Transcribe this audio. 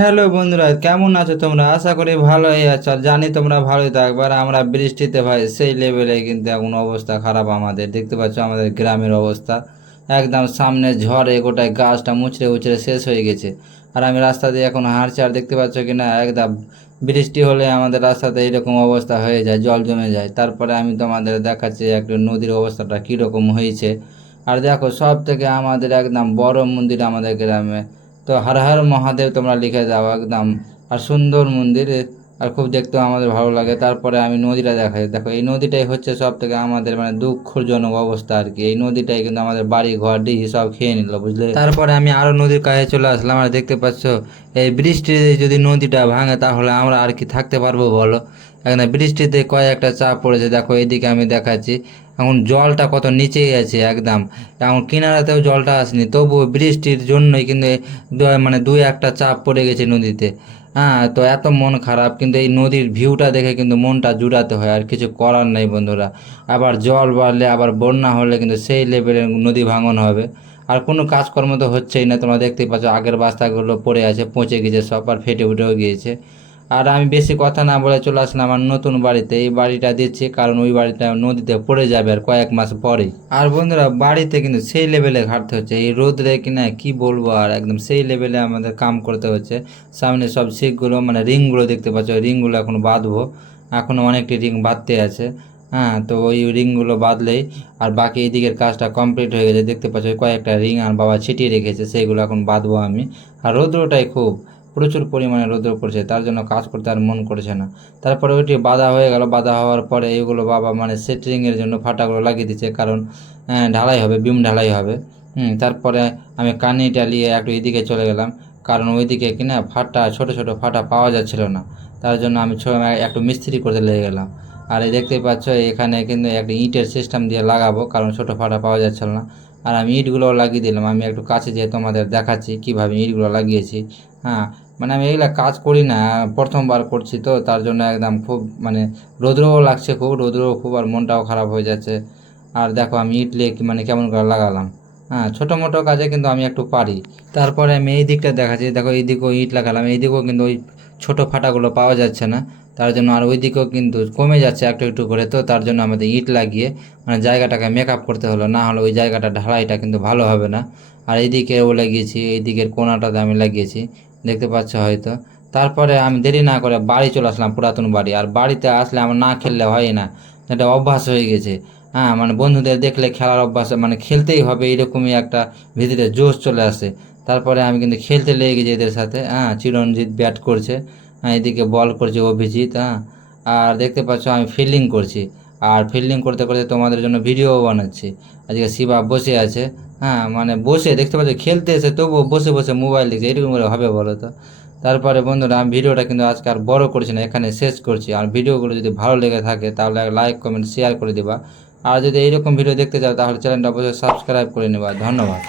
Hello বন্ধুরা, কেমন আছো তোমরা? আশা করি ভালোই আছো। আর জানি তোমরা ভালোই থাকবে। আর আমরা বৃষ্টিতে ভাই সেই লেভেলে কিন্তু এখন অবস্থা খারাপ। আমাদের দেখতে পাচ্ছ আমাদের গ্রামের অবস্থা একদম সামনে ঝড়ে গোটায় গাছটা মুচড়ে উচড়ে শেষ হয়ে গেছে। আর আমি রাস্তা দিয়ে এখন হাঁটছি, আর দেখতে পাচ্ছ কি না একদম বৃষ্টি হলে আমাদের রাস্তাতে এরকম অবস্থা হয়ে যায়, জল জমে যায়। তারপরে আমি তোমাদের দেখাচ্ছি একটু নদীর অবস্থাটা কীরকম হয়েছে। আর দেখো, সব থেকে আমাদের একদম বড় মন্দির আমাদের গ্রামে, তো হর হর মহাদেব তোমরা লিখে দাও একদম। আর সুন্দর মন্দির, আর খুব দেখতেও আমাদের ভালো লাগে। তারপরে আমি নদীটা দেখাই, দেখো এই নদীটাই হচ্ছে সব থেকে আমাদের মানে দুঃখজনক অবস্থা আর কি। এই নদীটাই কিন্তু আমাদের বাড়ি ঘর ডিহি সব খেয়ে নিল, বুঝলে। তারপরে আমি আরো নদীর কাছে চলে আসলাম, আর দেখতে পাচ্ছ এই বৃষ্টিতে যদি নদীটা ভাঙে তাহলে আমরা আর কি থাকতে পারবো বলো। এখানে বৃষ্টিতে কয়েকটা চাপ পড়েছে, দেখো এইদিকে আমি দেখাচ্ছি। এখন জলটা কত নিচেই আছে একদম, এখন কিনারাতেও জলটা আসেনি, তবুও বৃষ্টির জন্যই কিন্তু মানে দুই একটা চাপ পড়ে গেছে নদীতে। হ্যাঁ, তো এত মন খারাপ, কিন্তু এই নদীর ভিউটা দেখে কিন্তু মনটা জুড়াতে হয়, আর কিছু করার নেই বন্ধুরা। আবার জল বাড়লে আবার বন্যা হলে কিন্তু সেই লেভেলের নদী ভাঙন হবে। আর কোনো কাজকর্ম তো হচ্ছেই না, তোমরা দেখতেই পাচ্ছ আগের বাস্তাগুলো পড়ে আছে, পচে গেছে সব, আর ফেটে উঠেও গিয়েছে। আর আমি বেশি কথা না বলে চলে আসলাম আমার নতুন বাড়িতে। এই বাড়িটা দিচ্ছি কারণ ওই বাড়িটা নদীতে পড়ে যাবে আর কয়েক মাস পরেই। আর বন্ধুরা, বাড়িতে কিন্তু সেই লেভেলে ঘাটতে হচ্ছে এই রোদরে, কিনা কি বলবো, আর একদম সেই লেভেলে আমাদের কাম করতে হচ্ছে। সামনে সব শিকগুলো মানে রিংগুলো দেখতে পাচ্ছ, রিংগুলো এখন বাঁধবো, এখনও অনেকটি রিং বাঁধতে আছে। হ্যাঁ, তো ওই রিংগুলো বাঁধলেই আর বাকি এই দিকের কাজটা কমপ্লিট হয়ে গেছে। দেখতে পাচ্ছ কয়েকটা রিং আর বাবা ছিটিয়ে রেখেছে, সেইগুলো এখন বাঁধবো আমি। আর রৌদ্রটাই খুব প্রচুর পরিমাণে রৌদ্র পড়ছে, তার জন্য কাজ করতে আর মন করছে না। তারপরে ওইটি বাঁধা হয়ে গেল, বাঁধা হওয়ার পরে এইগুলো বাবা মানে সেটরিংয়ের জন্য ফাটাগুলো লাগিয়ে দিচ্ছে, কারণ ঢালাই হবে, বিম ঢালাই হবে। তারপরে আমি কানিটা নিয়ে একটু এদিকে চলে গেলাম, কারণ ওইদিকে কিনা ফাটা ছোট ছোট ফাটা পাওয়া যাচ্ছিল না। তার জন্য আমি একটু মিস্ত্রি করতে লেগে গেলাম। আর এই দেখতেই পাচ্ছ এখানে কিন্তু একটা ইটের সিস্টেম দিয়ে লাগাবো, কারণ ছোট ফাটা পাওয়া যাচ্ছিল না। আর আমি ইটগুলো লাগিয়ে দিলাম। আমি একটু কাছে যেয়ে তোমাদের দেখাচ্ছি কীভাবে ইটগুলো লাগিয়েছি। হ্যাঁ, মানে আমি এগুলা কাজ করি না, প্রথমবার করছি, তো তার জন্য একদম খুব মানে রৌদ্রও লাগছে, খুব রৌদ্রও খুব, আর মনটাও খারাপ হয়ে যাচ্ছে। আর দেখো আমি ইট মানে কেমন করে লাগালাম। হ্যাঁ, ছোটো মোটো কাজে কিন্তু আমি একটু পারি। তারপরে আমি এই দিকটা দেখাচ্ছি, দেখো এই দিকেও ইট লাগালাম, এই দিকেও কিন্তু ওই ছোটো ফাটাগুলো পাওয়া যাচ্ছে না। তার জন্য আর ওই দিকেও কিন্তু কমে যাচ্ছে একটু একটু করে, তো তার জন্য আমাদের ইট লাগিয়ে মানে জায়গাটাকে মেকআপ করতে হলো, না হলে ওই জায়গাটা ঢালাইটা কিন্তু ভালো হবে না। আর এইদিকেও লাগিয়েছি, এই দিকের কোনাটাতে আমি লাগিয়েছি, দেখতে পাচ্ছ হয়তো। তারপরে আমি দেরি না করে বাড়ি চলে আসলাম, পুরাতন বাড়ি। আর বাড়িতে আসলে আমার না খেললে হয় না, এটা অভ্যাস হয়ে গেছে। হ্যাঁ, মানে বন্ধুদের দেখলে খেলার অভ্যাস, মানে খেলতেই হবে, এরকমই একটা ভিতরে জোশ চলে আসে। তারপরে আমি কিন্তু খেলতে লেগে গেছি এদের সাথে। হ্যাঁ, চিরঞ্জিত ব্যাট করছে, হ্যাঁ এদিকে বল করছে অভিজিৎ। হ্যাঁ, আর দেখতে পাচ্ছ আমি ফিল্ডিং করছি। আর ফিল্ডিং করতে করতে তোমাদের জন্য ভিডিও বানাচ্ছি। আজকে শিবা বসে আছে। হ্যাঁ, মানে বসে দেখতে পাচ্ছ খেলতে এসে তবুও বসে বসে মোবাইল দেখছে, এরকম করে হবে বলো তো। তারপরে বন্ধুরা, আমি ভিডিওটা কিন্তু আজকে আর বড় করছি না, এখানে শেষ করছি। আর ভিডিওগুলো যদি ভালো লেগে থাকে তাহলে লাইক কমেন্ট শেয়ার করে দিবা। আর যদি এইরকম ভিডিও দেখতে চাও তাহলে চ্যানেলটা অবশ্যই সাবস্ক্রাইব করে নেবা। ধন্যবাদ।